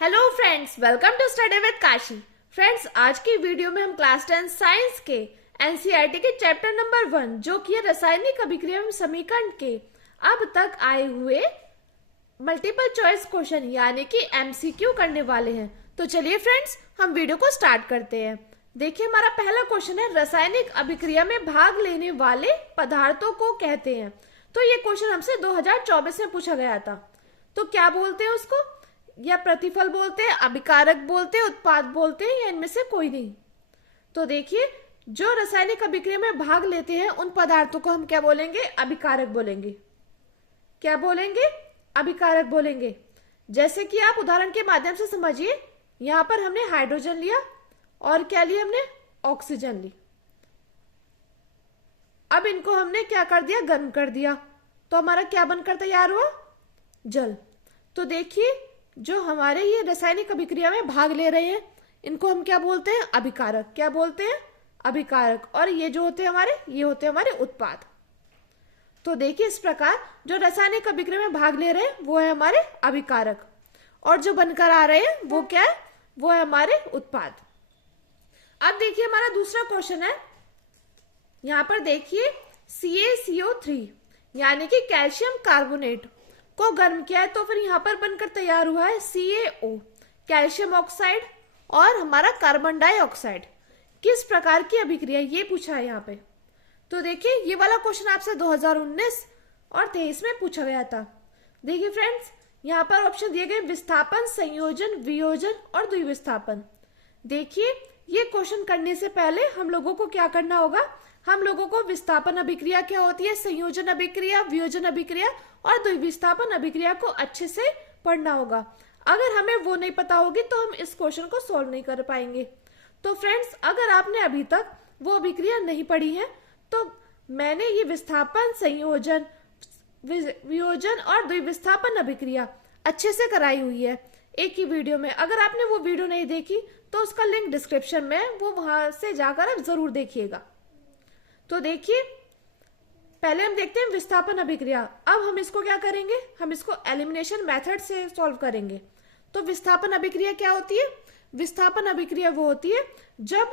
Hello friends, welcome to study with Kashi. Friends, आज की video में हम क्लास 10 साइंस के एनसीईआरटी के चैप्टर नंबर 1 जो कि है रासायनिक अभिक्रिया एवं समीकरण के अब तक आए हुए मल्टीपल चॉइस क्वेश्चन यानी कि एमसीक्यू करने वाले हैं। तो चलिए फ्रेंड्स, हम वीडियो को स्टार्ट करते हैं। देखिए, हमारा पहला क्वेश्चन है रासायनिक अभिक्रिया में भाग लेने वाले पदार्थों को कहते हैं। तो ये क्वेश्चन हमसे 2024 में पूछा गया था। तो क्या बोलते हैं उसको? या प्रतिफल बोलते हैं, अभिकारक बोलते हैं, उत्पाद बोलते हैं, या इनमें से कोई नहीं। तो देखिए, जो रासायनिक अभिक्रिया में भाग लेते हैं उन पदार्थों को हम क्या बोलेंगे? अभिकारक बोलेंगे। क्या बोलेंगे? अभिकारक बोलेंगे। जैसे कि आप उदाहरण के माध्यम से समझिए, यहां पर हमने हाइड्रोजन लिया और क्या लिया? हमने ऑक्सीजन ली। अब इनको हमने क्या कर दिया? गर्म कर दिया। तो हमारा क्या बनकर तैयार हुआ? जल। तो देखिए, जो हमारे ये रासायनिक अभिक्रिया में भाग ले रहे हैं इनको हम क्या बोलते हैं? अभिकारक। क्या बोलते हैं? अभिकारक। और ये जो होते हैं हमारे, ये होते हैं हमारे उत्पाद। तो देखिए, इस प्रकार जो रासायनिक अभिक्रिया में भाग ले रहे हैं वो है हमारे अभिकारक, और जो बनकर आ रहे हैं वो क्या है? वो है हमारे उत्पाद। अब देखिए, हमारा दूसरा क्वेश्चन है। यहां पर देखिए, CaCO3 यानी कि कैल्शियम कार्बोनेट को गर्म किया है, तो फिर यहां पर बनकर तैयार हुआ है CaO, कैल्शियम ऑक्साइड, और हमारा कार्बन डाइऑक्साइड। किस प्रकार की अभिक्रिया, ये पूछा है यहाँ पे। तो देखिए, ये वाला क्वेश्चन आपसे 2019 और 23 में पूछा गया था। देखिए फ्रेंड्स, यहाँ पर ऑप्शन दिए गए विस्थापन, संयोजन, वियोजन और द्विविस्थापन। देखिए, ये क्वेश्चन करने से पहले हम लोगों को क्या करना होगा? हम लोगों को विस्थापन अभिक्रिया क्या होती है, संयोजन अभिक्रिया, वियोजन अभिक्रिया और द्विविस्थापन अभिक्रिया को अच्छे से पढ़ना होगा। अगर हमें वो नहीं पता होगी तो हम इस क्वेश्चन को सॉल्व नहीं कर पाएंगे। तो फ्रेंड्स, अगर आपने अभी तक वो अभिक्रिया नहीं पढ़ी है तो मैंने ये विस्थापन, संयोजन, वियोजन और द्विविस्थापन अभिक्रिया अच्छे से कराई हुई है एक ही वीडियो में। अगर आपने वो वीडियो नहीं देखी तो उसका लिंक डिस्क्रिप्शन में, वो वहां से जाकर आप जरूर देखिएगा। तो देखिए, पहले हम देखते हैं विस्थापन अभिक्रिया। अब हम इसको क्या करेंगे? हम इसको एलिमिनेशन मेथड से सॉल्व करेंगे। तो विस्थापन अभिक्रिया क्या होती है? विस्थापन अभिक्रिया वो होती है जब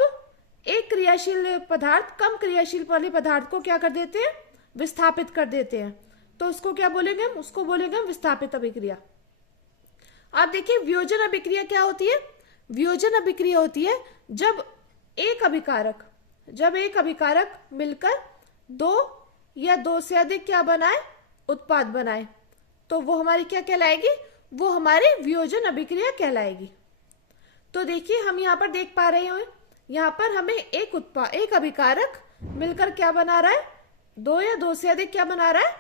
एक क्रियाशील पदार्थ कम क्रियाशील वाले पदार्थ को क्या कर देते हैं? विस्थापित कर देते हैं। तो उसको क्या बोलेंगे हम? उसको बोलेंगे हम विस्थापित अभिक्रिया। अब देखिए, वियोजन अभिक्रिया क्या होती है? वियोजन अभिक्रिया होती है जब एक अभिकारक मिलकर दो या दो से अधिक क्या बनाए? उत्पाद बनाए। तो वो हमारी क्या कहलाएगी? वो हमारी वियोजन अभिक्रिया कहलाएगी। तो देखिए, हम यहाँ पर देख पा रहे हैं, यहाँ पर हमें एक अभिकारक मिलकर क्या बना रहा है? दो या दो से अधिक क्या बना रहा है?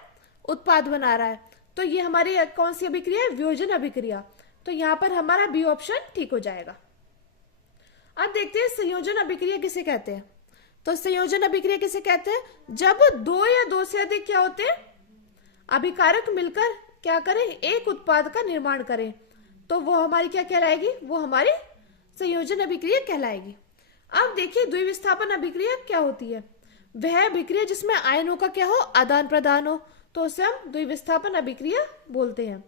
उत्पाद बना रहा है। तो ये हमारी कौन सी अभिक्रिया है? वियोजन अभिक्रिया। तो यहाँ पर हमारा बी ऑप्शन ठीक हो जाएगा। अब देखते हैं संयोजन अभिक्रिया किसे कहते हैं। तो संयोजन अभिक्रिया किसे कहते हैं? जब दो या दो से अधिक क्या होते हैं? अभिकारक मिलकर क्या करें? एक उत्पाद का निर्माण करें। तो वो हमारी क्या कहलाएगी? वो हमारी संयोजन अभिक्रिया कहलाएगी। अब देखिए, द्विविस्थापन अभिक्रिया क्या होती है? वह अभिक्रिया जिसमें आयनों का क्या हो? आदान प्रदान हो। तो उसे हम द्विविस्थापन अभिक्रिया बोलते हैं।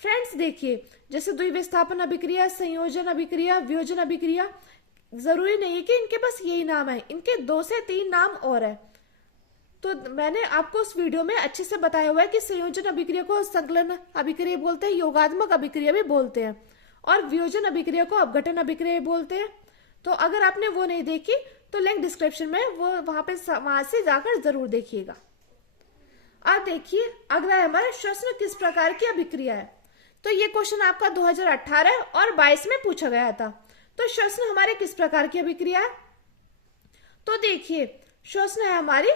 फ्रेंड्स देखिए, जैसे द्विविस्थापन अभिक्रिया, संयोजन अभिक्रिया, वियोजन अभिक्रिया, जरूरी नहीं है कि इनके बस यही नाम है, इनके 2 से 3 नाम और है। तो मैंने आपको उस वीडियो में अच्छे से बताया हुआ है कि संयोजन अभिक्रिया को संकलन अभिक्रिया बोलते हैं, योगात्मक अभिक्रिया भी बोलते हैं, और वियोजन अभिक्रिया को अपघटन अभिक्रिया बोलते हैं। तो अगर आपने वो नहीं देखी तो लिंक डिस्क्रिप्शन में, वो वहां से जाकर जरूर देखिएगा। अब देखिए, अगला है हमारा श्वसन किस प्रकार की अभिक्रिया है। तो ये क्वेश्चन आपका 2018 और 22 में पूछा गया था। तो श्वसन हमारे किस प्रकार की अभिक्रिया है? तो देखिए, श्वसन है हमारी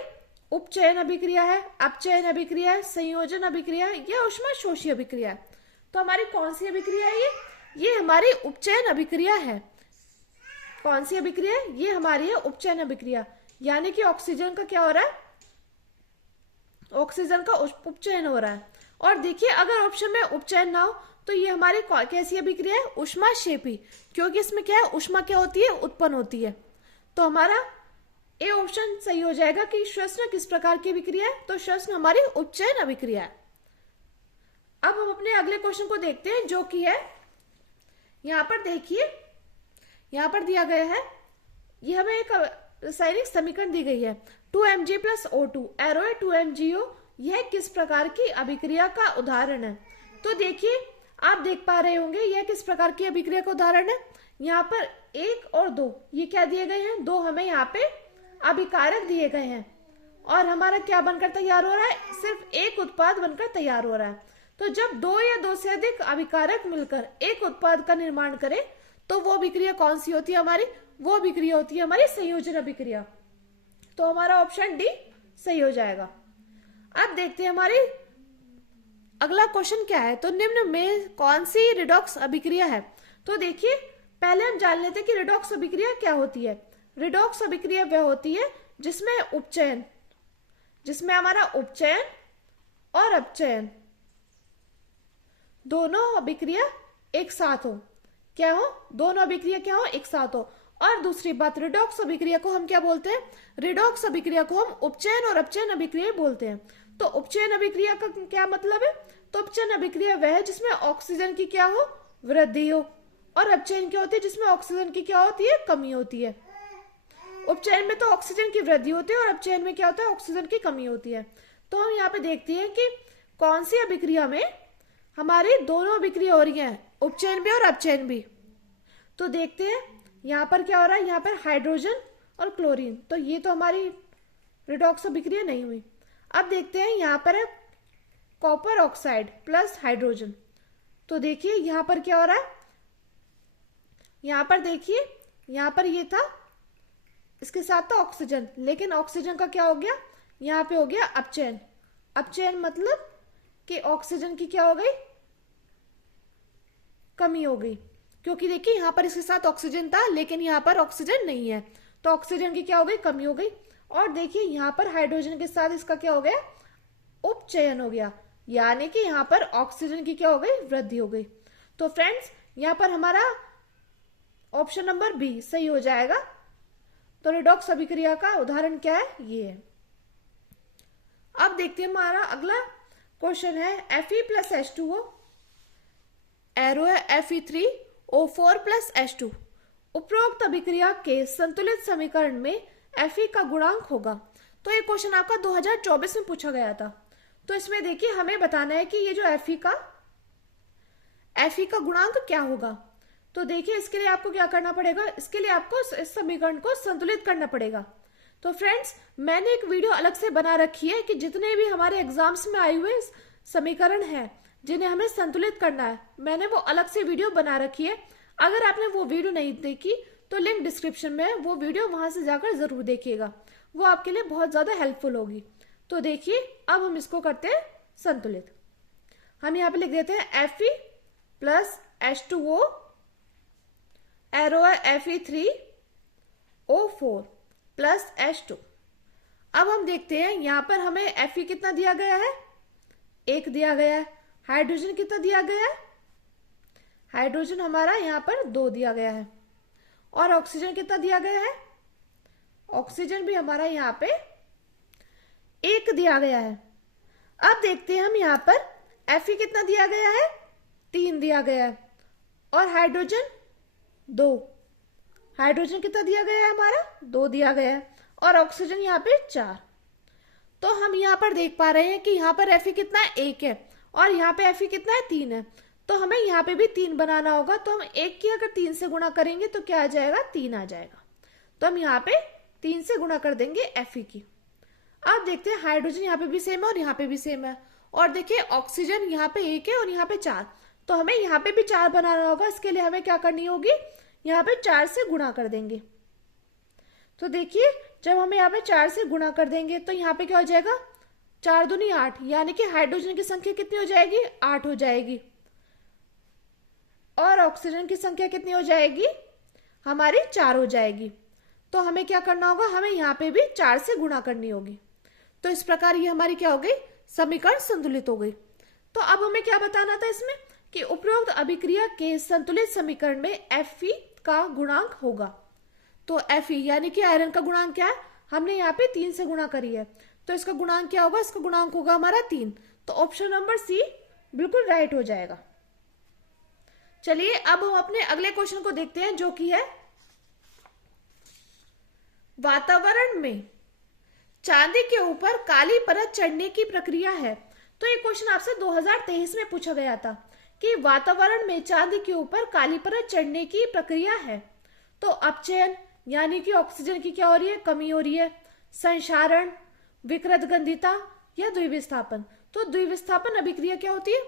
उपचयन अभिक्रिया है, अपचयन अभिक्रिया है, संयोजन अभिक्रिया है, या ऊष्माशोषी अभिक्रिया है। तो हमारी कौन सी अभिक्रिया है ये हमारी उपचयन अभिक्रिया है। कौन सी अभिक्रिया है? ये हमारी है उपचयन अभिक्रिया, यानी कि ऑक्सीजन का क्या हो रहा है? ऑक्सीजन का उपचयन हो रहा है। और देखिए, अगर ऑप्शन में उपचयन ना हो तो ये हमारी कैसी अभिक्रिया है? ऊष्माक्षेपी, क्योंकि इसमें क्या है? ऊष्मा क्या होती है? उत्पन्न होती है। तो हमारा ए ऑप्शन सही हो जाएगा कि श्वसन किस प्रकार की अभिक्रिया है। तो श्वसन हमारी उपचयन अभिक्रिया है। अब हम अपने अगले क्वेश्चन को देखते हैं, जो कि है यहाँ पर देखिए, यहाँ पर दिया गया है, ये हमें एक रासायनिक समीकरण दी गई है 2Mg प्लस O2 एरो है 2MgO। यह किस प्रकार की अभिक्रिया का उदाहरण है? तो देखिए, आप देख पा रहे होंगे यह किस प्रकार की अभिक्रिया का उदाहरण है। यहाँ पर 1 और 2 ये क्या दिए गए हैं, 2 हमें यहाँ पे अभिकारक दिए गए हैं और हमारा क्या बनकर तैयार हो रहा है, सिर्फ एक उत्पाद बनकर तैयार हो रहा है। तो जब 2 या 2 से अधिक अभिकारक मिलकर एक उत्पाद का निर्माण करें तो वो अभिक्रिया कौन सी होती है हमारी, वो अभिक्रिया होती है हमारी संयोजन अभिक्रिया। तो हमारा ऑप्शन डी सही हो जाएगा। अब देखते हैं हमारी अगला क्वेश्चन क्या है। तो निम्न में कौन सी रिडॉक्स अभिक्रिया है? तो देखिए, पहले हम जान लेते हैं कि रिडॉक्स अभिक्रिया क्या होती है। रिडॉक्स अभिक्रिया वह होती है जिसमें उपचयन, जिसमें हमारा उपचयन और अपचयन दोनों अभिक्रिया एक साथ हो। क्या हो? दोनों अभिक्रिया क्या हो, एक साथ हो। और दूसरी बात, रिडॉक्स अभिक्रिया को हम क्या बोलते हैं, रिडॉक्स अभिक्रिया को हम उपचयन और अपचयन अभिक्रिया बोलते हैं। तो उपचयन अभिक्रिया का क्या मतलब है? तो उपचयन अभिक्रिया वह है जिसमें ऑक्सीजन की क्या हो, वृद्धि हो, और अपचयन क्या होती है, जिसमें ऑक्सीजन की क्या होती है, कमी होती है। उपचयन में तो ऑक्सीजन की वृद्धि होती है और अपचयन में क्या होता है, ऑक्सीजन की कमी होती है। तो हम यहाँ पे देखते हैं कि कौन सी अभिक्रिया में हमारी दोनों अभिक्रिया हो रही है, उपचयन भी और अपचयन भी। तो देखते हैं यहाँ पर क्या हो रहा है, यहाँ पर हाइड्रोजन और क्लोरीन, तो ये तो हमारी रिडॉक्स अभिक्रिया नहीं हुई। अब देखते हैं यहाँ पर है कॉपर ऑक्साइड प्लस हाइड्रोजन। तो देखिए यहाँ पर क्या हो रहा है, यहाँ पर देखिए, यहाँ पर ये था, इसके साथ था ऑक्सीजन, लेकिन ऑक्सीजन का क्या हो गया, यहाँ पे हो गया अपचयन। अपचयन मतलब कि ऑक्सीजन की क्या हो गई, कमी हो गई, क्योंकि देखिए यहाँ पर इसके साथ ऑक्सीजन था लेकिन यहाँ पर ऑक्सीजन नहीं है, तो ऑक्सीजन की क्या हो गई, कमी हो गई। और देखिए यहाँ पर हाइड्रोजन के साथ इसका क्या हो गया, उपचयन हो गया, यानी कि यहाँ पर ऑक्सीजन की क्या हो गई, वृद्धि हो गई। तो फ्रेंड्स, यहाँ पर हमारा ऑप्शन नंबर बी सही हो जाएगा। तो रिडॉक्स अभिक्रिया का उदाहरण क्या है, ये है। अब देखते हैं हमारा अगला क्वेश्चन है Fe प्लस H2O, एरो है Fe3O4 प्लस H2। उपरोक्त अभिक्रिया के संतुलित समीकरण में Fe का गुणांक होगा। तो ये क्वेश्चन आपका 2024 में पूछा गया था। तो इसमें देखिए हमें बताना है कि ये जो Fe का गुणांक क्या होगा। तो देखिए इसके लिए आपको क्या करना पड़ेगा, इसके लिए आपको इस समीकरण को संतुलित करना पड़ेगा। तो फ्रेंड्स, मैंने एक वीडियो अलग से बना रखी है कि जितने भी हमारे एग्जाम्स में आए हुए समीकरण हैं जिन्हें हमें संतुलित करना है, मैंने वो अलग से वीडियो बना रखी है। अगर आपने वो वीडियो नहीं देखी तो लिंक डिस्क्रिप्शन में है, वो वीडियो वहां से जाकर जरूर देखिएगा, वो आपके लिए बहुत ज्यादा हेल्पफुल होगी। तो देखिए अब हम इसको करते हैं संतुलित। हम यहाँ पे लिख देते हैं Fe प्लस H2O, एरो है Fe3O4 प्लस H2। अब हम देखते हैं यहाँ पर हमें Fe कितना दिया गया है, 1 दिया गया है। हाइड्रोजन कितना दिया गया है, हाइड्रोजन हमारा यहाँ पर 2 दिया गया है। और ऑक्सीजन कितना दिया गया है, ऑक्सीजन भी हमारा यहाँ पे 1 दिया गया है। अब देखते हैं हम यहाँ पर Fe कितना दिया गया है, 3 दिया गया है। और हाइड्रोजन 2, हाइड्रोजन कितना दिया गया है हमारा, 2 दिया गया है। और ऑक्सीजन यहाँ पे 4। तो हम यहाँ पर देख पा रहे हैं कि यहाँ पर Fe कितना है, 1 है, और यहाँ पे Fe कितना है, 3 है। तो हमें यहाँ पे भी 3 बनाना होगा। तो हम 1 की अगर 3 से गुणा करेंगे तो क्या आ जाएगा, 3 आ जाएगा। तो हम यहाँ पे 3 से गुणा कर देंगे Fe की। अब देखते हैं हाइड्रोजन यहाँ पे भी सेम है और यहाँ पे भी सेम है। और देखिए ऑक्सीजन यहाँ पे 1 है और यहाँ पे 4, तो हमें यहाँ पे भी 4 बनाना होगा। इसके लिए हमें क्या करनी होगी, यहाँ पे 4 से गुणा कर देंगे। तो देखिए जब हम यहाँ पे 4 से गुणा कर देंगे तो यहाँ पे क्या हो जाएगा, 4 दूनी 8, यानी कि हाइड्रोजन की संख्या कितनी हो जाएगी, 8 हो जाएगी। और ऑक्सीजन की संख्या कितनी हो जाएगी, हमारी 4 हो जाएगी। तो हमें क्या करना होगा, हमें यहाँ पे भी 4 से गुणा करनी होगी। तो इस प्रकार ये हमारी क्या हो गई, समीकरण संतुलित हो गई। तो अब हमें क्या बताना था इसमें कि उपरोक्त अभिक्रिया के संतुलित समीकरण में Fe का गुणांक होगा। तो Fe यानी कि आयरन का गुणांक क्या है, हमने यहाँ पे 3 से गुणा करी है, तो इसका गुणांक क्या होगा, इसका गुणांक होगा हमारा 3। तो ऑप्शन नंबर सी बिल्कुल राइट हो जाएगा। चलिए अब हम अपने अगले क्वेश्चन को देखते हैं, जो कि है वातावरण में चांदी के ऊपर काली परत चढ़ने की प्रक्रिया है। तो ये क्वेश्चन आपसे 2023 में पूछा गया था कि वातावरण में चांदी के ऊपर काली परत चढ़ने की प्रक्रिया है। तो अपचयन यानी कि ऑक्सीजन की क्या हो रही है, कमी हो रही है, संक्षारण, विकृत गंधिता या द्विविस्थापन। तो द्विविस्थापन अभिक्रिया क्या होती है?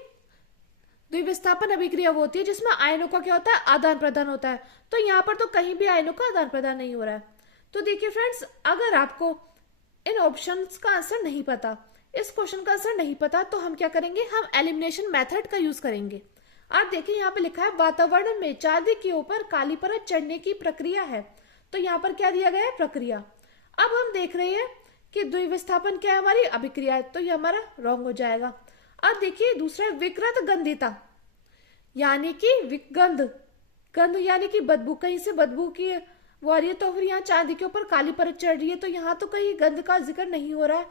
द्विविस्थापन अभिक्रिया वो होती है जिसमें आयनों का क्या होता है, आदान प्रदान होता है। तो यहाँ पर तो कहीं भी आयनों का आदान प्रदान नहीं हो रहा है। तो देखिए फ्रेंड्स, अगर आपको इन ऑप्शंस का आंसर नहीं पता, इस क्वेश्चन का आंसर नहीं पता, तो हम क्या करेंगे, हम एलिमिनेशन मेथड का यूज करेंगे। आप देखिए यहाँ पे लिखा है वातावरण में चांदी के ऊपर काली परत चढ़ने की प्रक्रिया है। तो यहाँ पर क्या दिया गया है, प्रक्रिया। अब हम देख रहे हैं कि द्विविस्थापन क्या है, हमारी अभिक्रिया है, तो ये हमारा रॉन्ग हो जाएगा। अब देखिए दूसरा विकृत गंधिता यानी कि गंध, गंध यानी कि बदबू, कहीं से बदबू की वो आ रही है, तो फिर यहाँ चांदी के ऊपर काली परत चढ़ रही है, तो यहाँ तो कहीं गंध का जिक्र नहीं हो रहा है,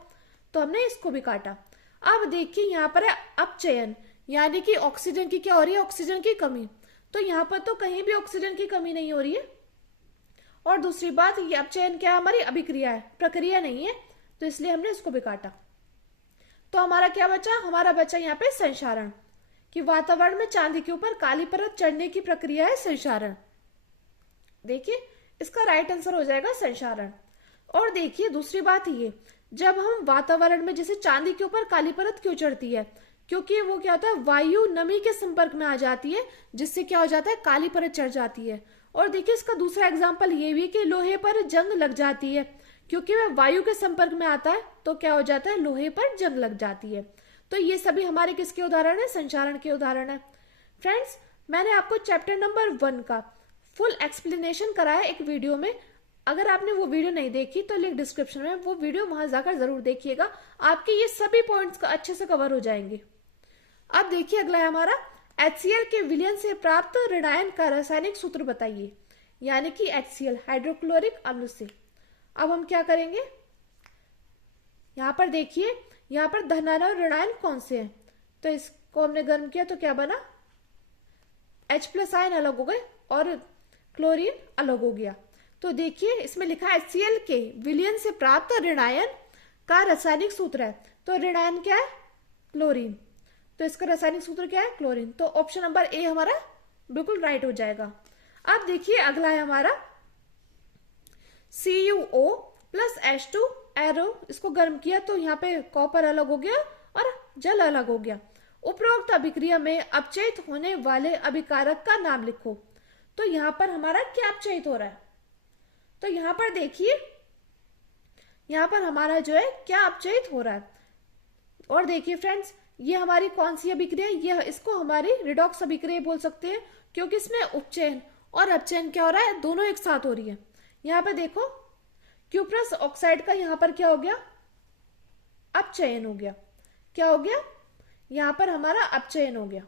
तो हमने इसको भी काटा। अब देखिए यहाँ पर है अपचयन यानी कि ऑक्सीजन की क्या हो रही है, ऑक्सीजन की कमी। तो यहाँ पर तो कहीं भी ऑक्सीजन की कमी नहीं हो रही है। और दूसरी बात, ये अपचयन क्या हमारी अभिक्रिया है, प्रक्रिया नहीं है, तो इसलिए हमने इसको भी काटा। तो हमारा क्या बचा, हमारा बचा यहाँ पे संक्षारण, कि वातावरण में चांदी के ऊपर काली परत चढ़ने की प्रक्रिया है संक्षारण। देखिए इसका राइट आंसर हो जाएगा संक्षारण। और देखिए दूसरी बात ये, जब हम वातावरण में जैसे चांदी के ऊपर काली परत क्यों चढ़ती है, क्योंकि वो क्या होता है, वायु नमी के संपर्क में आ जाती है, जिससे क्या हो जाता है, काली परत चढ़ जाती है। और देखिए इसका दूसरा एग्जाम्पल ये भी कि लोहे पर जंग लग जाती है, क्योंकि वह वायु के संपर्क में आता है, तो क्या हो जाता है, लोहे पर जंग लग जाती है। तो ये सभी हमारे किसके उदाहरण है, संक्षारण के उदाहरण है। फ्रेंड्स, मैंने आपको चैप्टर नंबर 1 का फुल एक्सप्लेनेशन कराया एक वीडियो में। अगर आपने वो वीडियो नहीं देखी तो लिंक डिस्क्रिप्शन में, वो वीडियो वहां जाकर जरूर देखिएगा, आपके ये सभी पॉइंट्स का अच्छे से कवर हो जाएंगे। अब देखिए अगला है हमारा HCl के विलयन से प्राप्त ऋणायन का रासायनिक सूत्र बताइए, यानी कि HCl हाइड्रोक्लोरिक अम्ल से। अब हम क्या करेंगे, यहाँ पर देखिए, यहाँ पर धनायन और ऋणायन कौन से हैं, तो इसको हमने गर्म किया तो क्या बना, H+ आयन अलग हो गए और क्लोरीन अलग हो गया। तो देखिए इसमें लिखा है HCl के विलयन से प्राप्त ऋणायन का रासायनिक सूत्र है, तो ऋणायन क्या है, क्लोरीन, तो इसका रासायनिक सूत्र क्या है, क्लोरीन। तो ऑप्शन नंबर ए हमारा बिल्कुल राइट हो जाएगा। अब देखिए अगला है हमारा CuO+H2 एरो, इसको गर्म किया तो यहाँ पे कॉपर अलग हो गया और जल अलग हो गया। उपरोक्त अभिक्रिया में अपचयित होने वाले अभिकारक का नाम लिखो। तो यहाँ पर हमारा क्या अपचयित हो रहा है, तो यहाँ पर देखिए, यहाँ पर हमारा जो है क्या अपचयित हो रहा है। और देखिए फ्रेंड्स, ये हमारी कौन सी अभिक्रिया, ये इसको हमारी रिडॉक्स अभिक्रिया बोल सकते हैं, क्योंकि इसमें उपचयन और अपचयन क्या हो रहा है, दोनों एक साथ हो रही है। यहाँ पे देखो क्यूप्रस ऑक्साइड का यहाँ पर क्या हो गया, अपचयन हो गया, क्या हो गया, यहाँ पर हमारा अपचयन हो गया,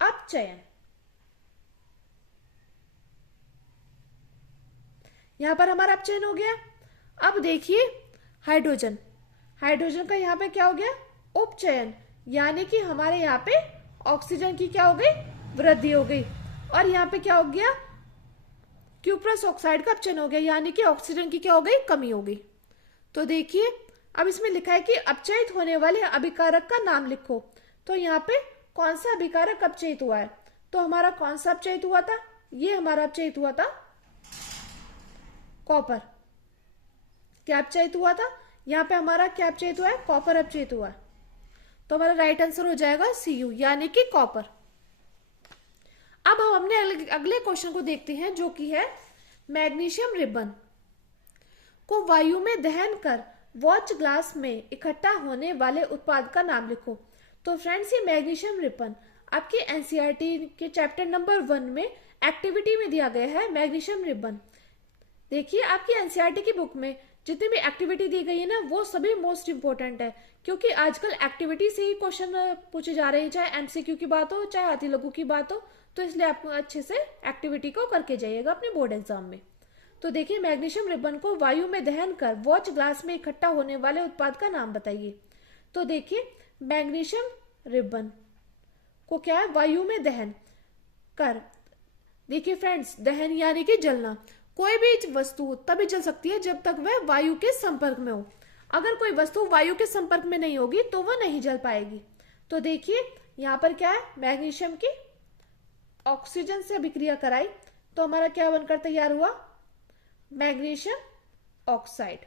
अपचयन। यहाँ पर हमारा अपचयन हो गया। अब देखिए हाइड्रोजन, हाइड्रोजन का यहाँ पे क्या हो गया, उपचयन, यानी कि हमारे यहाँ पे ऑक्सीजन की क्या हो गई, वृद्धि हो गई, और यहाँ पे क्या हो गया, क्यूप्रस ऑक्साइड का अपचयन हो गया, यानी कि ऑक्सीजन की क्या हो गई, कमी हो गई। तो देखिए अब इसमें लिखा है कि अपचयित होने वाले अभिकारक का नाम लिखो। तो यहाँ पे कौन सा अभिकारक अपचयित हुआ है, तो हमारा कौन सा अपचयित हुआ था, ये हमारा अपचयित हुआ था कॉपर। क्या अपचयित हुआ था, यहाँ पे हमारा क्या अपचयित हुआ है, कॉपर अपचयित हुआ है। तो हमारा राइट आंसर हो जाएगा Cu यानी कि कॉपर। अब हम अपने अगले क्वेश्चन को देखते हैं, जो कि है मैग्नीशियम रिबन को वायु में दहन कर वॉच ग्लास में इकट्ठा होने वाले उत्पाद का नाम लिखो। तो फ्रेंड्स, ये मैग्नीशियम रिबन आपके एनसीईआरटी के चैप्टर नंबर 1 में एक्टिविटी में दिया गया है, मैग्नीशियम रिबन। देखिए आपकी एनसीईआरटी की बुक में जितनी भी एक्टिविटी दी गई है ना, वो सभी मोस्ट इंपोर्टेंट है, क्योंकि आजकल एक्टिविटी से ही क्वेश्चन पूछे जा रहे हैं, चाहे एमसीक्यू की बात हो चाहे अति लघु की बात हो। तो इसलिए आप अच्छे से एक्टिविटी को करके जाइएगा अपने बोर्ड एग्जाम में। तो देखिए मैग्नीशियम रिबन को वायु में दहन कर वॉच ग्लास में इकट्ठा होने वाले उत्पाद का नाम बताइए। तो देखिए मैग्नीशियम रिबन को क्या है, वायु में दहन कर। देखिए फ्रेंड्स, दहन यानी कि जलना। कोई भी वस्तु तभी जल सकती है जब तक वह वायु के संपर्क में हो। अगर कोई वस्तु वायु के संपर्क में नहीं होगी तो वह नहीं जल पाएगी। तो देखिए यहाँ पर क्या है, मैग्नीशियम की ऑक्सीजन से अभिक्रिया कराई तो हमारा क्या बनकर तैयार हुआ, मैग्नीशियम ऑक्साइड।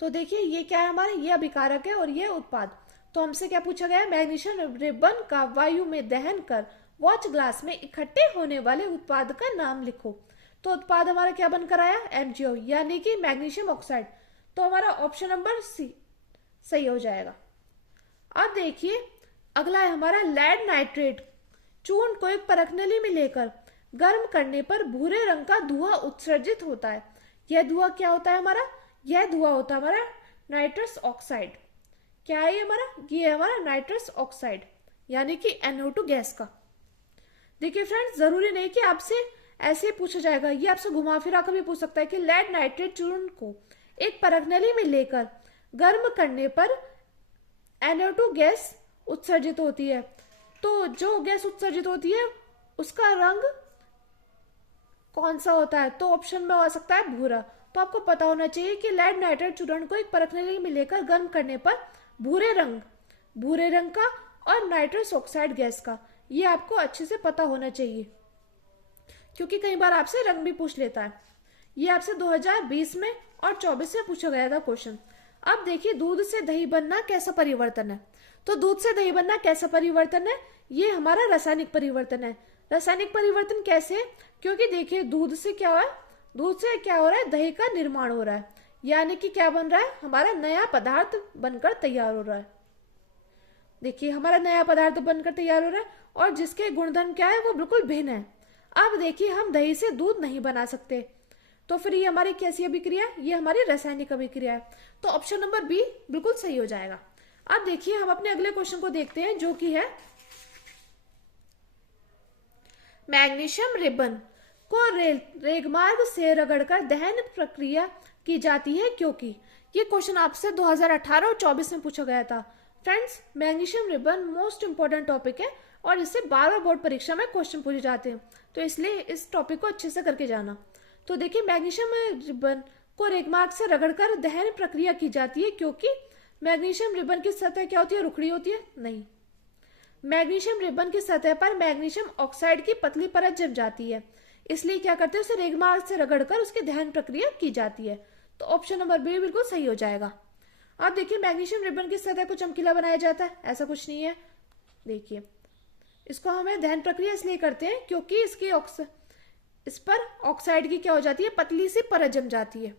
तो देखिए ये क्या है हमारा, ये अभिकारक है और ये उत्पाद। तो हमसे क्या पूछा गया है, मैग्नीशियम रिबन का वायु में दहन कर वॉच ग्लास में इकट्ठे होने वाले उत्पाद का नाम लिखो। तो उत्पाद हमारा क्या बनकर आया, MgO यानी कि मैग्नीशियम ऑक्साइड। तो हमारा ऑप्शन नंबर सी सही हो जाएगा। अब देखिए अगला है हमारा लेड नाइट्रेट। चूर्ण को एक परखनली में लेकर गर्म करने पर भूरे रंग का धुआं उत्सर्जित होता है। यह धुआं क्या होता है हमारा, यह धुआं होता है हमारा नाइट्रस ऑक्साइड। क्या है ये हमारा, ये है हमारा नाइट्रस ऑक्साइड यानी कि NO2 गैस का। देखिए फ्रेंड्स, जरूरी नहीं कि आपसे ऐसे पूछा जाएगा, ये आपसे घुमा फिरा कर भी पूछ सकता है कि लेड नाइट्रेट चूर्ण को एक परखनली में लेकर गर्म करने पर NO2 गैस उत्सर्जित होती है। तो जो गैस उत्सर्जित होती है उसका रंग कौन सा होता है, तो ऑप्शन में आ सकता है भूरा। तो आपको पता होना चाहिए कि लेड नाइट्रेट चूर्ण को एक परखनली में लेकर गर्म करने पर भूरे रंग का और नाइट्रस ऑक्साइड गैस का, ये आपको अच्छे से पता होना चाहिए क्योंकि कई बार आपसे रंग भी पूछ लेता है। ये आपसे 2020 में और 24 में पूछा गया था क्वेश्चन। अब देखिए दूध से दही बनना कैसा परिवर्तन है। तो दूध से दही बनना कैसा परिवर्तन है, ये हमारा रासायनिक परिवर्तन है। रासायनिक परिवर्तन कैसे है, क्योंकि देखिए दूध से क्या हो रहा है, दही का निर्माण हो रहा है, यानी कि क्या बन रहा है, हमारा नया पदार्थ बनकर तैयार हो रहा है। देखिए हमारा नया पदार्थ बनकर तैयार हो रहा है और जिसके गुणधर्म क्या है, वो बिल्कुल भिन्न है। अब देखिए हम दही से दूध नहीं बना सकते, तो फिर ये हमारी कैसी अभिक्रिया है, ये हमारी रासायनिक अभिक्रिया है। तो ऑप्शन नंबर बी बिल्कुल सही हो जाएगा। अब देखिए हम अपने अगले क्वेश्चन को देखते हैं जो कि है मैग्नीशियम रिबन को रेगमार्ग से रगड़कर दहन प्रक्रिया की जाती है क्योंकि, ये क्वेश्चन आपसे 2018 और 24 में पूछा गया था। Friends, magnesium ribbon most important topic है और इससे बार बार बोर्ड परीक्षा में क्वेश्चन पूछे जाते हैं, तो इसलिए इस टॉपिक को अच्छे से करके जाना। तो देखिए मैग्नीशियम रिबन को रेगमार्ग से रगड़कर दहन प्रक्रिया की जाती है क्योंकि मैग्नीशियम रिबन की सतह क्या होती है, रुखड़ी होती है, नहीं। मैग्नीशियम रिबन की सतह पर मैग्नीशियम ऑक्साइड की पतली परत जम जाती है, इसलिए क्या करते हैं, उसे रेगमार्ग से रगड़कर उसकी दहन प्रक्रिया की जाती है। तो ऑप्शन नंबर बी बिल्कुल सही हो जाएगा। अब देखिए मैग्नीशियम रिबन की सतह को चमकीला बनाया जाता है, ऐसा कुछ नहीं है। देखिए इसको हमें दहन प्रक्रिया इसलिए करते हैं क्योंकि इस पर ऑक्साइड की क्या हो जाती है, पतली सी परत जम जाती है।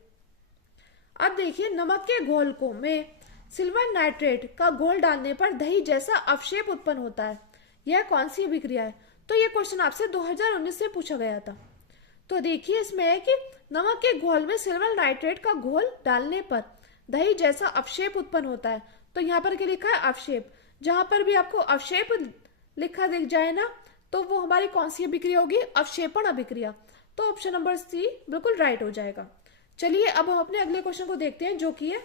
अब देखिए नमक के घोल को में सिल्वर नाइट्रेट का घोल डालने पर दही जैसा अवक्षेप उत्पन्न होता है, यह कौन सी अभिक्रिया है। तो ये क्वेश्चन आपसे 2019 से पूछा गया था। तो देखिए इसमें है कि नमक के घोल में सिल्वर नाइट्रेट का घोल डालने पर दही जैसा अवक्षेप उत्पन्न होता है। तो यहाँ पर क्या लिखा है, अवक्षेप। जहां पर भी आपको अवक्षेप लिखा दिख जाए ना, तो वो हमारी कौन सी अभिक्रिया होगी, अवक्षेपण अभिक्रिया। तो ऑप्शन नंबर सी बिल्कुल राइट हो जाएगा। चलिए अब हम अपने अगले क्वेश्चन को देखते हैं जो कि है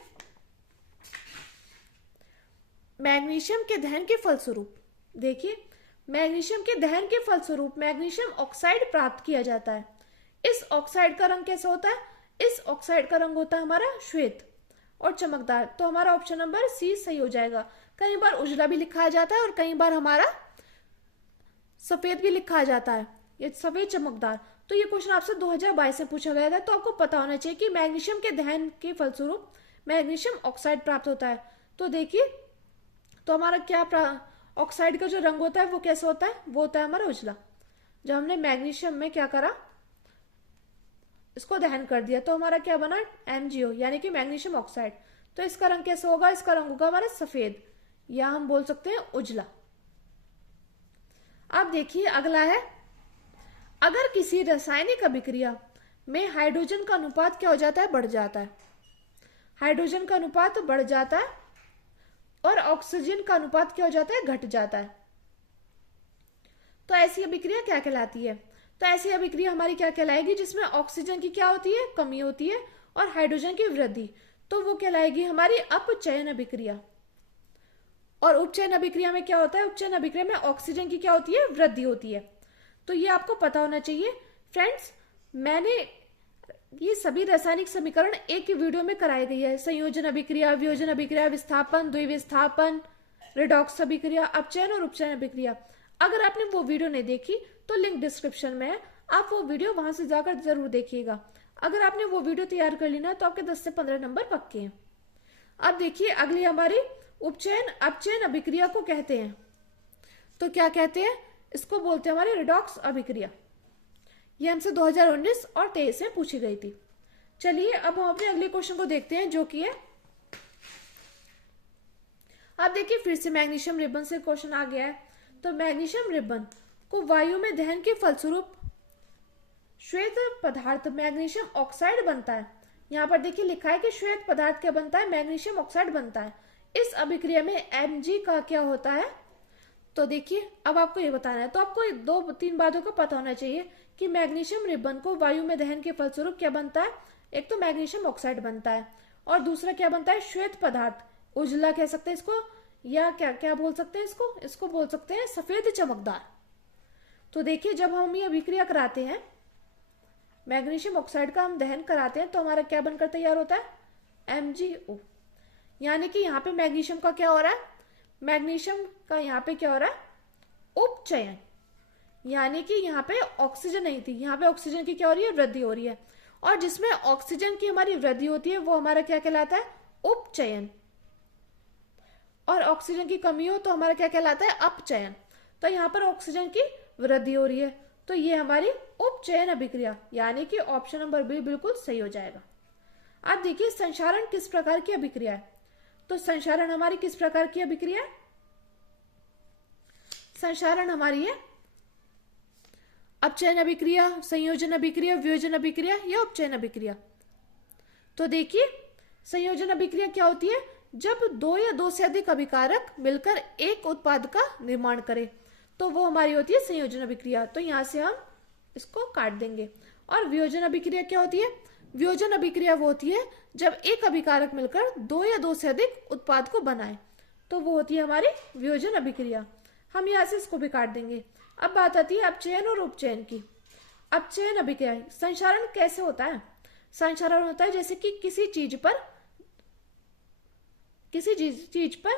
मैग्नीशियम के दहन के फलस्वरूप। देखिए मैग्नीशियम के दहन के फलस्वरूप मैग्नीशियम ऑक्साइड प्राप्त किया जाता है। इस ऑक्साइड का रंग कैसा होता है, इस ऑक्साइड का रंग होता है हमारा श्वेत और चमकदार। तो हमारा ऑप्शन नंबर सी सही हो जाएगा। कई बार उजला भी लिखा जाता है और कई बार हमारा सफेद भी लिखा जाता है, ये सफेद चमकदार। तो ये क्वेश्चन आपसे 2022 में पूछा गया था, तो आपको पता होना चाहिए कि मैग्नीशियम के दहन के फलस्वरूप मैग्नीशियम ऑक्साइड प्राप्त होता है। तो देखिए तो हमारा क्या ऑक्साइड का जो रंग होता है वो कैसा होता है, वो होता है हमारा उजला। जब हमने मैग्नीशियम में क्या करा, इसको दहन कर दिया, तो हमारा क्या बना, MgO यानी कि मैग्नीशियम ऑक्साइड। तो इसका रंग कैसा होगा, इसका रंग होगा हमारा सफेद, या हम बोल सकते हैं उजला। अब देखिए अगला है, अगर किसी रासायनिक अभिक्रिया में हाइड्रोजन का अनुपात क्या हो जाता है, बढ़ जाता है। हाइड्रोजन का अनुपात बढ़ जाता है और ऑक्सीजन का अनुपात क्या हो जाता है, घट जाता है। तो ऐसी अभिक्रिया क्या कहलाती है, तो ऐसी अभिक्रिया हमारी क्या कहलाएगी, जिसमें ऑक्सीजन की क्या होती है, कमी होती है और हाइड्रोजन की वृद्धि। तो वो कहलाएगी हमारी अपचयन अभिक्रिया। और उपचयन अभिक्रिया में क्या होता है, उपचयन अभिक्रिया में ऑक्सीजन की क्या होती है, वृद्धि होती है। तो ये आपको पता होना चाहिए फ्रेंड्स। मैंने ये सभी रासायनिक समीकरण एक ही वीडियो में कराई गई है, संयोजन अभिक्रिया, वियोजन अभिक्रिया, विस्थापन, द्विविस्थापन, रिडॉक्स अभिक्रिया, अपचयन और उपचयन अभिक्रिया। अगर आपने वो वीडियो नहीं देखी तो लिंक डिस्क्रिप्शन में है, आप वो वीडियो वहां से जाकर जरूर देखिएगा। अगर आपने वो वीडियो तैयार कर ली ना तो आपके 10 से 15 नंबर पक्के हैं। अब देखिए अगली हमारी उपचयन अपचयन अभिक्रिया को कहते हैं, तो क्या कहते हैं, इसको बोलते हैं हमारी रिडॉक्स अभिक्रिया। ये हमसे 2019 और 23 में पूछी गई थी। चलिए अब हम अपने अगले क्वेश्चन को देखते हैं, जो कि है, अब देखिए फिर से मैग्नीशियम रिबन से क्वेश्चन आ गया है। तो मैग्नीशियम रिबन को वायु में दहन के फलस्वरूप श्वेत पदार्थ मैग्नीशियम ऑक्साइड बनता है। यहाँ पर देखिए लिखा है कि श्वेत पदार्थ क्या बनता है, मैग्नीशियम ऑक्साइड बनता है। इस अभिक्रिया में Mg का क्या होता है, तो देखिए अब आपको ये बताना है। तो आपको 2-3 बातों का पता होना चाहिए कि मैग्नीशियम रिबन को वायु में दहन के फलस्वरूप क्या बनता है, एक तो मैग्नीशियम ऑक्साइड बनता है और दूसरा क्या बनता है, श्वेत पदार्थ, उजला कह सकते हैं इसको, या क्या क्या बोल सकते हैं इसको बोल सकते हैं सफेद चमकदार। तो देखिए जब हम ये अभिक्रिया कराते हैं, मैग्नीशियम ऑक्साइड का हम दहन कराते हैं, तो हमारा क्या बनकर तैयार होता है, MgO। यानी कि यहाँ पे मैग्नीशियम का क्या हो रहा है, मैग्नीशियम का यहाँ पे क्या हो रहा है, उपचयन। यानी कि यहाँ पे ऑक्सीजन नहीं थी, यहाँ पे ऑक्सीजन की क्या हो रही है, वृद्धि हो रही है। और जिसमें ऑक्सीजन की हमारी वृद्धि होती है वो हमारा क्या कहलाता है, उपचयन। और ऑक्सीजन की कमी हो तो हमारा क्या कहलाता है, अपचयन। तो यहाँ पर ऑक्सीजन की वृद्धि हो रही है, तो ये हमारी उपचयन अभिक्रिया, यानी कि ऑप्शन नंबर बी बिल्कुल सही हो जाएगा। अब देखिए संक्षारण किस प्रकार की अभिक्रिया है। तो संक्षारण हमारी किस प्रकार की अभिक्रिया है, संक्षारण हमारी है अपचयन अभिक्रिया, संयोजन अभिक्रिया, वियोजन अभिक्रिया या उपचयन अभिक्रिया। तो देखिए संयोजन अभिक्रिया क्या होती है, जब 2 या 2 से अधिक अभिकारक मिलकर एक उत्पाद का निर्माण करें, तो वो हमारी होती है संयोजन अभिक्रिया। तो यहां से हम इसको काट देंगे। और वियोजन अभिक्रिया क्या होती है, वियोजन अभिक्रिया वो होती है जब एक अभिकारक मिलकर 2 या 2 से अधिक उत्पाद को बनाए, तो वो होती है हमारी वियोजन अभिक्रिया। हम यहाँ से इसको भी काट देंगे। अब बात आती है अपचयन और उपचयन की। अपचयन अभिक्रिया, संक्षारण कैसे होता है, संक्षारण होता है जैसे कि किसी चीज पर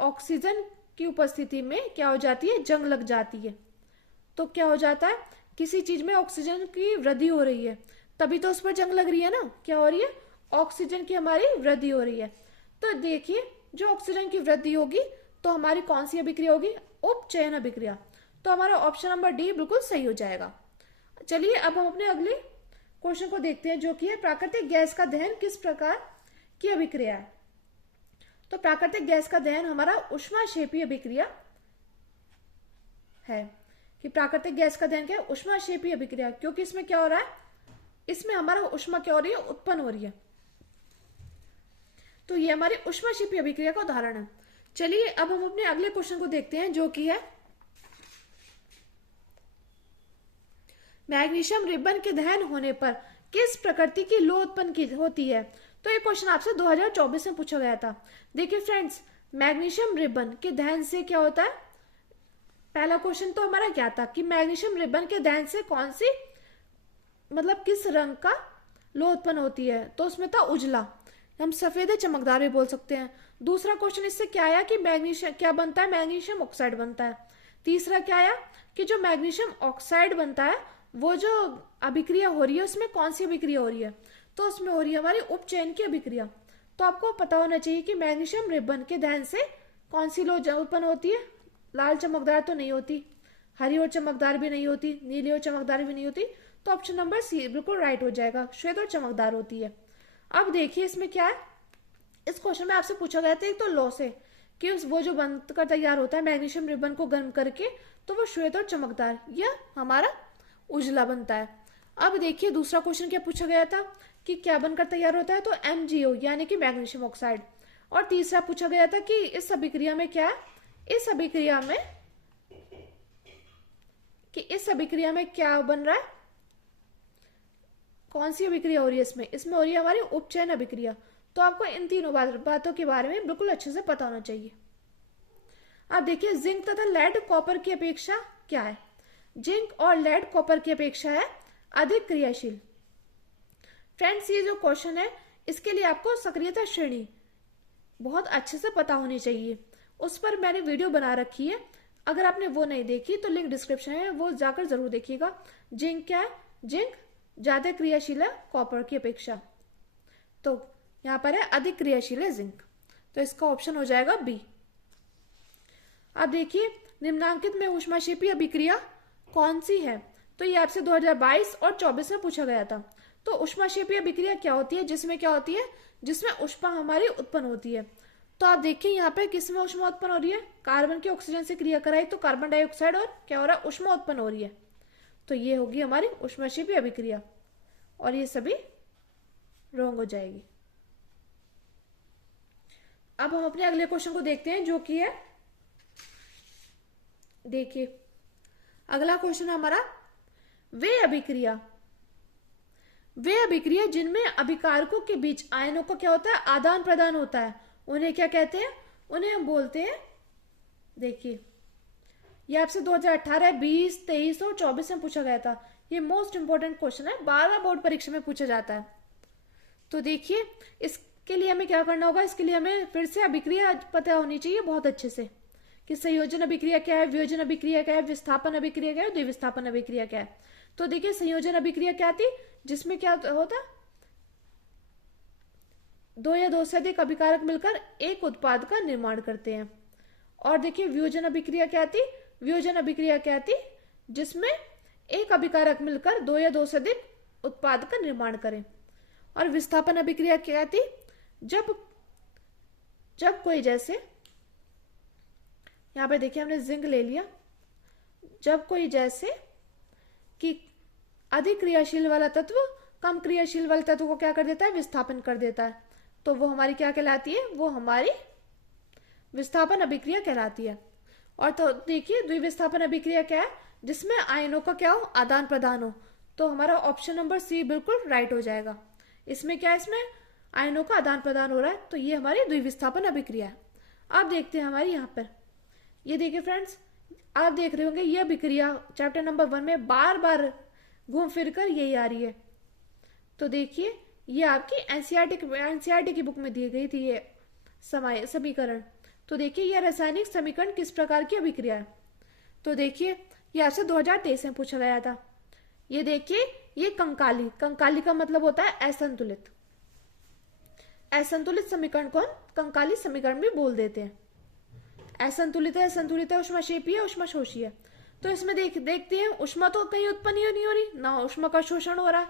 ऑक्सीजन की उपस्थिति में क्या हो जाती है, जंग लग जाती है। तो क्या हो जाता है, किसी चीज में ऑक्सीजन की वृद्धि हो रही है, तभी तो उस पर जंग लग रही है ना, क्या हो रही है, ऑक्सीजन की हमारी वृद्धि हो रही है। तो देखिए जो ऑक्सीजन की वृद्धि होगी तो हमारी कौन सी अभिक्रिया होगी, उपचयन अभिक्रिया। तो हमारा ऑप्शन नंबर डी बिल्कुल सही हो जाएगा। चलिए अब हम अपने अगले क्वेश्चन को देखते हैं, जो कि है प्राकृतिक गैस का दहन किस प्रकार की अभिक्रिया है। तो प्राकृतिक गैस का दहन हमारा ऊष्माक्षेपी अभिक्रिया है। कि प्राकृतिक गैस का दहन क्या है, ऊष्माक्षेपी अभिक्रिया, क्योंकि इसमें क्या हो रहा है, इसमें हमारा ऊष्मा क्या हो रही है, उत्पन्न हो रही है। तो ये हमारी ऊष्माक्षेपी अभिक्रिया का उदाहरण है। चलिए अब हम अपने अगले क्वेश्चन को देखते हैं, जो कि है मैग्नीशियम रिबन के दहन होने पर किस प्रकृति की लौह उत्पन्न होती है। तो ये क्वेश्चन आपसे 2024 में पूछा गया था। देखिए फ्रेंड्स, मैग्नीशियम रिबन के दहन से क्या होता है, पहला क्वेश्चन तो हमारा क्या था कि मैग्नीशियम रिबन के दहन से कौन सी, मतलब किस रंग का लौह उत्पन्न होती है, तो उसमें था उजला, हम सफेद चमकदार भी बोल सकते हैं। दूसरा क्वेश्चन इससे क्या आया कि मैग्नीशियम क्या बनता है, मैग्नीशियम ऑक्साइड बनता है। तीसरा क्या आया कि जो मैग्नीशियम ऑक्साइड बनता है वो जो अभिक्रिया हो रही है उसमें कौन सी अभिक्रिया हो रही है, तो उसमें हो रही है हमारी उपचयन की अभिक्रिया। तो आपको पता होना चाहिए कि मैग्नीशियम रिबन के दहन से कौन सी लौह उत्पन्न होती है, लाल चमकदार तो नहीं होती, हरी और चमकदार भी नहीं होती, नीली और चमकदार भी नहीं होती। तो ऑप्शन नंबर सी बिल्कुल राइट हो जाएगा, श्वेत और चमकदार होती है। अब देखिए इसमें क्या है, इस क्वेश्चन में आपसे पूछा गया था एक तो लौ से कि वो जो बनकर तैयार होता है मैग्नीशियम रिबन को गर्म करके, तो वो श्वेत और चमकदार या हमारा उजला बनता है। अब देखिए दूसरा क्वेश्चन क्या पूछा गया था कि क्या बनकर तैयार होता है, तो MgO यानी कि मैग्नीशियम ऑक्साइड। और तीसरा पूछा गया था कि इस अभिक्रिया में क्या है, इस अभिक्रिया में क्या बन रहा है, कौन सी अभिक्रिया हो रही है, इसमें हो रही है हमारी उपचयन अभिक्रिया। तो आपको इन तीनों बातों के बारे में बिल्कुल अच्छे से पता होना चाहिए। अब देखिए जिंक तथा लेड कॉपर की अपेक्षा क्या है? जिंक और लेड कॉपर की अपेक्षा है अधिक क्रियाशील। फ्रेंड्स ये जो क्वेश्चन है इसके लिए आपको सक्रियता श्रेणी बहुत अच्छे से पता होनी चाहिए। उस पर मैंने वीडियो बना रखी है, अगर आपने वो नहीं देखी तो लिंक डिस्क्रिप्शन है, वो जाकर जरूर देखिएगा। जिंक क्या है? जिंक ज्यादा क्रियाशील है कॉपर की अपेक्षा, तो यहाँ पर है अधिक क्रियाशील है जिंक, तो इसका ऑप्शन हो जाएगा बी। अब देखिए निम्नांकित में ऊष्माक्षेपीय अभिक्रिया कौन सी है? तो ये आपसे 2022 और 24 में पूछा गया था। तो ऊष्माक्षेपीय अभिक्रिया क्या होती है? जिसमें क्या होती है? जिसमें ऊष्मा हमारी उत्पन्न होती है। तो आप देखिए यहाँ पे किसमें ऊष्मा उत्पन्न हो रही है? कार्बन की ऑक्सीजन से क्रिया कराई तो कार्बन डाइऑक्साइड और क्या हो रहा है? ऊष्मा उत्पन्न हो रही है। तो ये होगी हमारी ऊष्माक्षेपीय अभिक्रिया, और ये सभी रॉन्ग हो जाएगी। अब हम अपने अगले क्वेश्चन को देखते हैं, जो कि है, देखिए अगला क्वेश्चन हमारा, वे अभिक्रिया जिनमें अभिकारकों के बीच आयनों का क्या होता है? आदान प्रदान होता है, उन्हें क्या कहते हैं? उन्हें हम बोलते हैं, देखिए ये आपसे 2018, 20, 23 और 24 में पूछा गया था। ये मोस्ट इंपोर्टेंट क्वेश्चन है, 12 बोर्ड परीक्षा में पूछा जाता है। तो देखिए इसके लिए हमें क्या करना होगा? इसके लिए हमें फिर से अभिक्रिया पता होनी चाहिए बहुत अच्छे से, कि संयोजन अभिक्रिया क्या है, वियोजन अभिक्रिया क्या है, विस्थापन अभिक्रिया क्या है, द्विविस्थापन अभिक्रिया क्या है। तो देखिए संयोजन अभिक्रिया क्या थी? जिसमें क्या होता? दो या दो से अधिक अभिकारक मिलकर एक उत्पाद का निर्माण करते हैं। और देखिए वियोजन अभिक्रिया क्या थी? वियोजन अभिक्रिया क्या थी? जिसमें एक अभिकारक मिलकर दो या दो से अधिक उत्पाद का निर्माण करें। और विस्थापन अभिक्रिया क्या थी? जब कोई, जैसे यहाँ पे देखिए हमने जिंक ले लिया, जब कोई जैसे कि अधिक क्रियाशील वाला तत्व कम क्रियाशील वाले तत्व को क्या कर देता है? विस्थापन कर देता है, तो वो हमारी क्या कहलाती है? वो हमारी विस्थापन अभिक्रिया कहलाती है। और तो देखिए द्विविस्थापन अभिक्रिया क्या है? जिसमें आयनों का क्या हो? आदान प्रदान हो। तो हमारा ऑप्शन नंबर सी बिल्कुल राइट हो जाएगा। इसमें क्या है? इसमें आयनों का आदान प्रदान हो रहा है, तो ये हमारी द्विविस्थापन अभिक्रिया है। अब देखते हैं हमारी यहाँ पर, ये देखिए फ्रेंड्स, आप देख रहे होंगे ये अभिक्रिया चैप्टर नंबर 1 में बार बार घूम फिर कर यही आ रही है। तो देखिए ये आपकी एनसीईआरटी की बुक में दी गई थी ये समीकरण। तो देखिए यह रासायनिक समीकरण किस प्रकार की अभिक्रिया है? तो देखिए ये आपसे 2023 में पूछा गया था। ये देखिए ये कंकाली का मतलब होता है असंतुलित। असंतुलित समीकरण को हम कंकाली समीकरण भी बोल देते हैं। असंतुलित है ऊष्माक्षेपीय है, ऊष्माशोषी है। तो इसमें देखते हैं ऊष्मा तो कहीं उत्पन्न ही नहीं हो रही, ना ऊष्मा का शोषण हो रहा,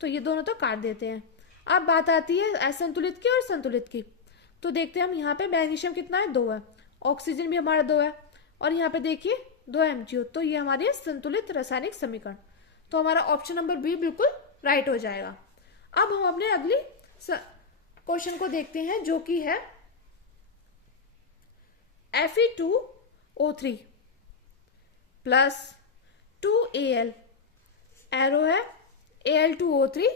तो ये दोनों तो काट देते हैं। अब बात आती है असंतुलित की और संतुलित की। तो देखते हैं हम यहाँ पे मैग्नीशियम कितना है? 2 है, ऑक्सीजन भी हमारा 2 है, और यहाँ पे देखिए 2 MgO। तो ये हमारी संतुलित रासायनिक समीकरण, तो हमारा ऑप्शन नंबर बी बिल्कुल राइट हो जाएगा। अब हम अपने अगली क्वेश्चन को देखते हैं, जो कि है Fe2O3 प्लस 2Al, एरो है Al2O3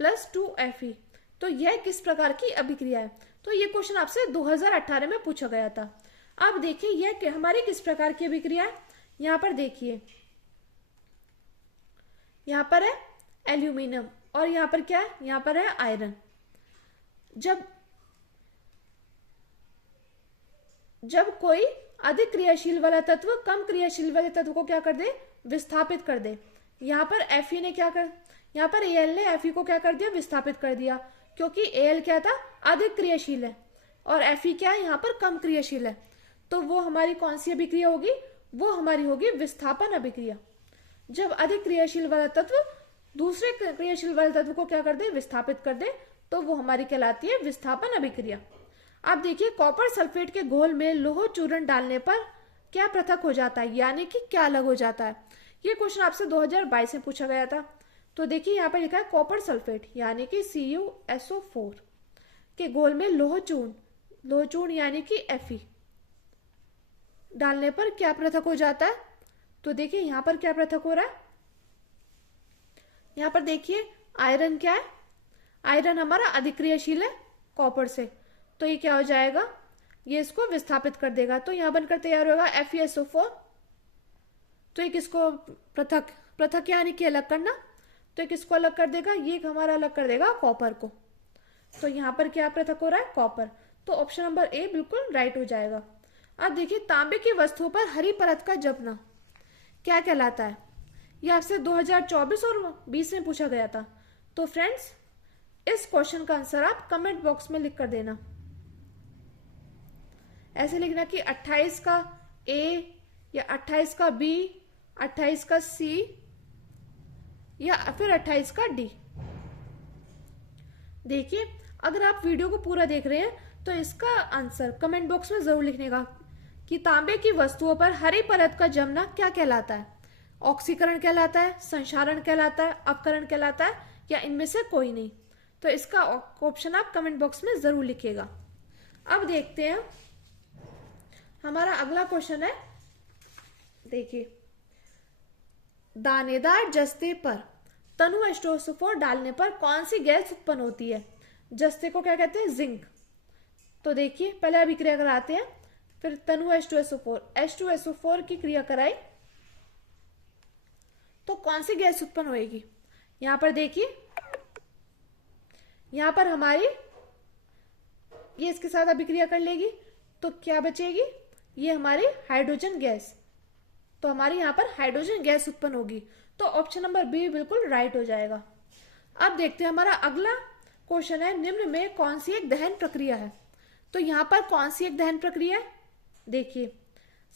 प्लस 2Fe। तो यह किस प्रकार की अभिक्रिया है? तो ये क्वेश्चन आपसे 2018 में पूछा गया था। अब देखिए यह हमारी किस प्रकार की अभिक्रिया है? यहाँ पर देखिए, यहाँ पर है एल्यूमिनियम, और यहाँ पर क्या है? यहाँ पर है आयरन। जब कोई अधिक क्रियाशील वाला तत्व कम क्रियाशील वाले तत्व को क्या कर दे? विस्थापित कर दे। यहाँ पर Fe ने क्या कर, यहाँ पर Al ने Fe को क्या कर दिया? विस्थापित कर दिया, क्योंकि Al क्या था? अधिक क्रियाशील है, और Fe क्या है? यहाँ पर कम क्रियाशील है। तो वो हमारी कौन सी अभिक्रिया होगी? वो हमारी होगी विस्थापन अभिक्रिया। जब अधिक क्रियाशील वाला तत्व दूसरे क्रियाशील वाले तत्व को क्या कर दे? विस्थापित कर दे, तो वो हमारी कहलाती है विस्थापन अभिक्रिया। अब देखिए कॉपर सल्फेट के घोल में लोह चूर्ण डालने पर क्या पृथक हो जाता है, यानी कि क्या अलग हो जाता है? ये क्वेश्चन आपसे 2022 में पूछा गया था। तो देखिए यहाँ पर लिखा है कॉपर सल्फेट यानी कि CuSO4 के घोल में लोह चूर्ण यानी कि Fe डालने पर क्या पृथक हो जाता है? तो देखिए यहाँ पर क्या पृथक हो रहा है? यहाँ पर देखिए आयरन क्या है? आयरन हमारा अधिक क्रियाशील है कॉपर से, तो ये क्या हो जाएगा? ये इसको विस्थापित कर देगा, तो यहाँ बनकर तैयार होगा FeSO4। तो एक इसको पृथक पृथक यानी कि अलग करना, तो एक इसको अलग कर देगा, ये एक हमारा अलग कर देगा कॉपर को। तो यहाँ पर क्या पृथक हो रहा है, कॉपर। तो ऑप्शन नंबर ए बिल्कुल राइट हो जाएगा। अब देखिए तांबे की वस्तुओं पर हरी परत का जमना क्या कहलाता है। ये आपसे 2024 और 20 में पूछा गया था। तो फ्रेंड्स इस क्वेश्चन का आंसर आप कमेंट बॉक्स में लिख कर देना। ऐसे लिखना कि 28 का ए या 28 का बी, 28 का सी या फिर 28 का डी। देखिए अगर आप वीडियो को पूरा देख रहे हैं तो इसका आंसर कमेंट बॉक्स में जरूर लिखने का कि तांबे की वस्तुओं पर हरी परत का जमना क्या कहलाता है। ऑक्सीकरण कहलाता है, संक्षारण कहलाता है, अपकरण कहलाता है, या इनमें से कोई नहीं। तो इसका ऑप्शन आप कमेंट बॉक्स में जरूर लिखिएगा। अब देखते हैं हमारा अगला क्वेश्चन है। देखिए दानेदार जस्ते पर तनु H2SO4 डालने पर कौन सी गैस उत्पन्न होती है। जस्ते को क्या कहते हैं, जिंक। तो देखिए पहले अभिक्रिया कराते हैं, फिर तनु H2SO4 की क्रिया कराई तो कौन सी गैस उत्पन्न होएगी। यहां पर देखिए, यहां पर हमारी ये इसके साथ अभिक्रिया कर लेगी तो क्या बचेगी, ये हमारी हाइड्रोजन गैस। तो हमारी यहां पर हाइड्रोजन गैस उत्पन्न होगी। तो ऑप्शन नंबर बी बिल्कुल राइट हो जाएगा। अब देखते हैं हमारा अगला क्वेश्चन है, निम्न में कौन सी एक दहन प्रक्रिया है। तो यहां पर कौन सी एक दहन प्रक्रिया है, देखिए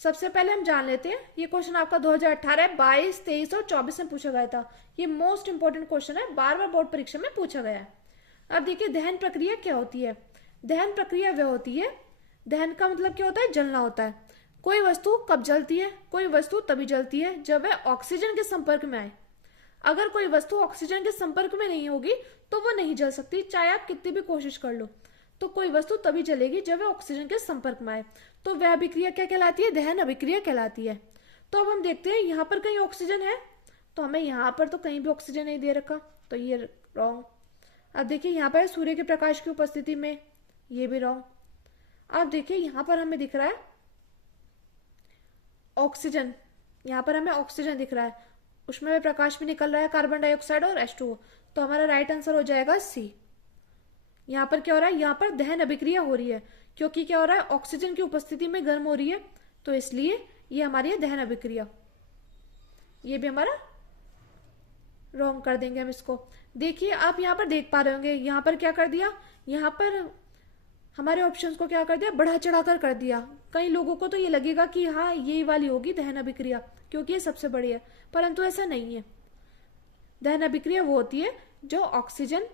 सबसे पहले हम जान लेते हैं। ये क्वेश्चन आपका 2018, 22, 23 और 24 में पूछा गया था। ये मोस्ट इंपोर्टेंट क्वेश्चन है, बार बार बोर्ड परीक्षा में पूछा गया है। अब देखिए दहन प्रक्रिया क्या होती है। दहन प्रक्रिया वह होती है, दहन का मतलब क्या होता है, जलना होता है। कोई वस्तु कब जलती है, कोई वस्तु तभी जलती है जब वह ऑक्सीजन के संपर्क में आए। अगर कोई वस्तु ऑक्सीजन के संपर्क में नहीं होगी तो वो नहीं जल सकती, चाहे आप कितनी भी कोशिश कर लो। तो कोई वस्तु तभी जलेगी जब वह ऑक्सीजन के संपर्क में आए। तो वह अभिक्रिया क्या कहलाती है, दहन अभिक्रिया कहलाती है। तो अब हम देखते हैं यहाँ पर कहीं ऑक्सीजन है, तो हमें यहाँ पर तो कहीं भी ऑक्सीजन नहीं दे रखा, तो ये रॉन्ग। अब देखिए यहाँ पर सूर्य के प्रकाश की उपस्थिति में, ये भी रॉन्ग। अब देखिए यहाँ पर हमें दिख रहा है ऑक्सीजन, यहाँ पर हमें ऑक्सीजन दिख रहा है, उसमें भी प्रकाश भी निकल रहा है, कार्बन डाइऑक्साइड और H2O। तो हमारा राइट आंसर हो जाएगा सी। यहाँ पर क्या हो रहा है, यहाँ पर दहन अभिक्रिया हो रही है, क्योंकि क्या हो रहा है, ऑक्सीजन की उपस्थिति में गर्म हो रही है, तो इसलिए ये हमारी है दहन अभिक्रिया। ये भी हमारा रॉन्ग कर देंगे हम इसको। देखिए आप यहाँ पर देख पा रहे होंगे, यहाँ पर क्या कर दिया, यहाँ पर हमारे ऑप्शंस को क्या कर दिया, बढ़ा चढ़ाकर कर दिया। कई लोगों को तो ये लगेगा कि हाँ ये वाली होगी दहन अभिक्रिया, क्योंकि ये सबसे बड़ी है, परंतु ऐसा नहीं है। दहन अभिक्रिया वो होती है जो ऑक्सीजन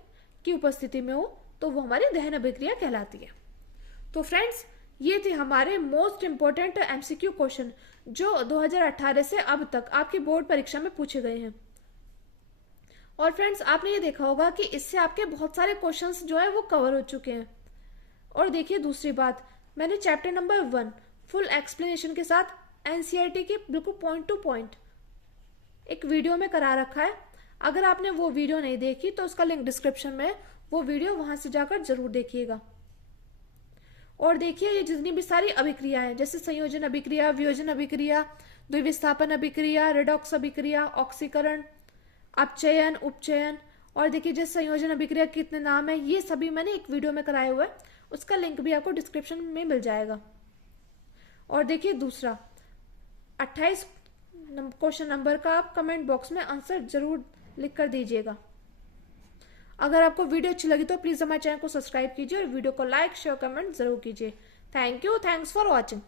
की उपस्थिति में हो, तो वो हमारी दहन अभिक्रिया कहलाती है। तो फ्रेंड्स ये थे हमारे मोस्ट इंपोर्टेंट MCQ क्वेश्चन जो 2018 से अब तक आपकी बोर्ड परीक्षा में पूछे गए हैं। और फ्रेंड्स आपने ये देखा होगा कि इससे आपके बहुत सारे क्वेश्चंस जो है वो कवर हो चुके हैं। और देखिए दूसरी बात, मैंने चैप्टर नंबर 1 फुल एक्सप्लेनेशन के साथ NCERT के बिल्कुल पॉइंट टू पॉइंट एक वीडियो में करा रखा है। अगर आपने वो वीडियो नहीं देखी तो उसका लिंक डिस्क्रिप्शन में है, वो वीडियो वहां से जाकर जरूर देखिएगा। और देखिए ये जितनी भी सारी अभिक्रियाएं हैं, जैसे संयोजन अभिक्रिया, वियोजन अभिक्रिया, द्विविस्थापन अभिक्रिया, रेडॉक्स अभिक्रिया, ऑक्सीकरण, अपचयन, उपचयन, और देखिए जैसे संयोजन अभिक्रिया के कितने नाम है, ये सभी मैंने एक वीडियो में कराए हुए हैं, उसका लिंक भी आपको डिस्क्रिप्शन में मिल जाएगा। और देखिए दूसरा 28 क्वेश्चन नंबर का आप कमेंट बॉक्स में आंसर जरूर लिख कर दीजिएगा। अगर आपको वीडियो अच्छी लगी तो प्लीज हमारे चैनल को सब्सक्राइब कीजिए और वीडियो को लाइक, शेयर, कमेंट जरूर कीजिए। Thank you, thanks for watching.